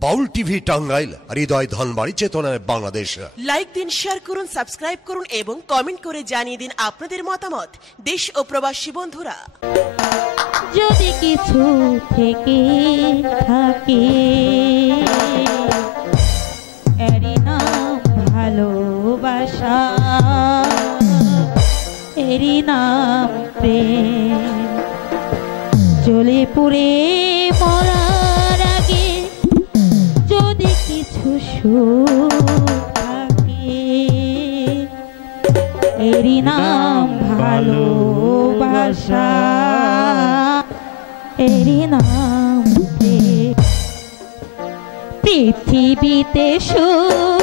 বাউল TV Tangail হৃদয় ধনবাড়ি চেতনায় Bangladesh. Like দিন শেয়ার করুন সাবস্ক্রাইব করুন এবং কমেন্ট করে জানিয়ে দিন আপনাদের মতামত। দেশ ও প্রবাসী বন্ধুরা। যদি কিছু থেকে থাকে ভালোবাসা নাম প্রেম। জ্বলে পুড়ে মরার সুখ থাকে এরি নাম ভালোবাসা এরি নাম। পৃথিবীতে সুখ